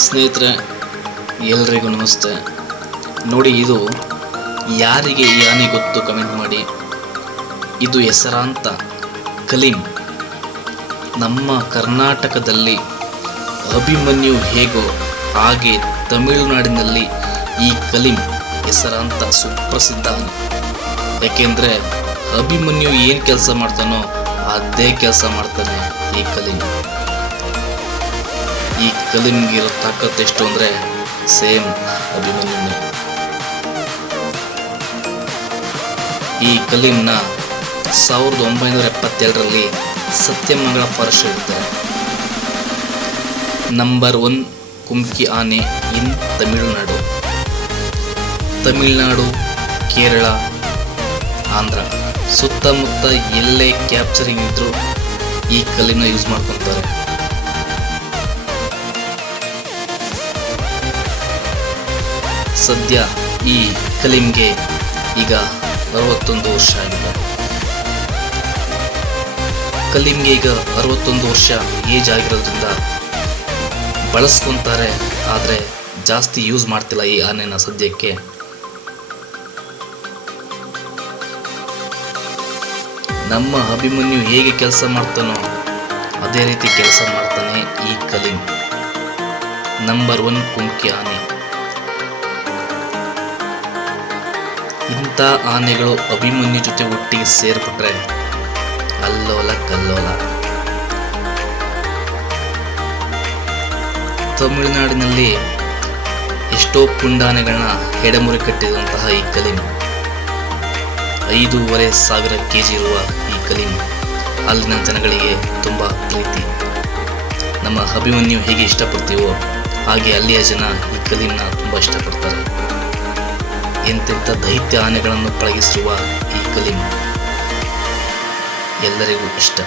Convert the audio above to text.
ಸ್ನೇಹಿತರೆ, ಎಲ್ರಿಗೂ ನಮಸ್ತೆ. ನೋಡಿ, ಇದು ಯಾರಿಗೆ ಈ ಗೊತ್ತು ಕಮೆಂಟ್ ಮಾಡಿ. ಇದು ಹೆಸರಾಂತ ಕಲಿಂ ನಮ್ಮ ಕರ್ನಾಟಕದಲ್ಲಿ ಅಭಿಮನ್ಯು ಹೇಗೋ ಹಾಗೆ ತಮಿಳುನಾಡಿನಲ್ಲಿ ಈ ಕಲಿಂ ಹೆಸರಾಂತ ಸುಪ್ರಸಿದ್ಧ ಆನೆ. ಯಾಕೆಂದರೆ ಅಭಿಮನ್ಯು ಏನು ಕೆಲಸ ಮಾಡ್ತಾನೋ ಅದೇ ಕೆಲಸ ಮಾಡ್ತಾನೆ ಈ ಕಲಿಂ ಈ ಕಲಿಂಗಿರೋ ತಾಕತ್ತು ಎಷ್ಟು ಅಂದರೆ ಸೇಮ್ ಅಭಿಮನ್ಯು ಈ ಕಲಿಂನ ಸಾವಿರದ ಒಂಬೈನೂರ ಎಪ್ಪತ್ತೆರಡರಲ್ಲಿ ಸತ್ಯಮಂಗಳ ಫಾರೆಸ್ಟ್ ಇರುತ್ತೆ. ನಂಬರ್ ಒನ್ ಕುಮ್ಕಿ ಆನೆ ಇನ್ ತಮಿಳುನಾಡು. ತಮಿಳುನಾಡು, ಕೇರಳ, ಆಂಧ್ರ. ಸುತ್ತಮುತ್ತ ಎಲ್ಲೇ ಕ್ಯಾಪ್ಚರಿಂಗ್ ಇದ್ದರೂ ಈ ಕಲ್ಲಿನ ಯೂಸ್ ಮಾಡ್ಕೊತಾರೆ. ಸದ್ಯ ಈ ಕಲಿಂಗೆ ಈಗ ಅರವತ್ತೊಂದು ವರ್ಷ ಆಗಿದೆ. ಕಲಿಂಗೆ ಈಗ ಅರವತ್ತೊಂದು ವರ್ಷ ಏಜ್ ಆಗಿರೋದ್ರಿಂದ ಬಳಸ್ಕೊತಾರೆ, ಆದರೆ ಜಾಸ್ತಿ ಯೂಸ್ ಮಾಡ್ತಿಲ್ಲ ಈ ಆನೆನ ಸದ್ಯಕ್ಕೆ. ನಮ್ಮ ಅಭಿಮನ್ಯು ಹೇಗೆ ಕೆಲಸ ಮಾಡ್ತಾನೋ ಅದೇ ರೀತಿ ಕೆಲಸ ಮಾಡ್ತಾನೆ ಈ ಕಲಿಂ ನಂಬರ್ ಒನ್ ಕುಂಕಿ ಆನೆ. ಇಂಥ ಆನೆಗಳು ಅಭಿಮನ್ಯು ಜೊತೆ ಒಟ್ಟಿಗೆ ಸೇರ್ಬಿಟ್ರೆ ಅಲ್ಲೋಲ ಕಲ್ಲೋಲ. ತಮಿಳುನಾಡಿನಲ್ಲಿ ಎಷ್ಟೋ ಪುಂಡಾನೆಗಳನ್ನ ಎಡೆಮುರಿ ಕಟ್ಟಿರುವಂತಹ ಈ ಕಲಿಮ್. ಐದೂವರೆ ಸಾವಿರ ಕೆ ಜಿ ಇರುವ ಈ ಕಲಿಮ್ ಅಲ್ಲಿನ ಜನಗಳಿಗೆ ತುಂಬ ಪ್ರೀತಿ. ನಮ್ಮ ಅಭಿಮನ್ಯು ಹೇಗೆ ಇಷ್ಟಪಡ್ತೀವೋ ಹಾಗೆ ಅಲ್ಲಿಯ ಜನ ಈ ಕಲಿಂನ ತುಂಬ ಇಷ್ಟಪಡ್ತಾರೆ. ಎಂತೆಂಥ ದೈತ್ಯ ಆನೆಗಳನ್ನು ಪಳಗಿಸಿರುವ ಈ ಕಲಿಮ ಎಲ್ಲರಿಗೂ ಇಷ್ಟ.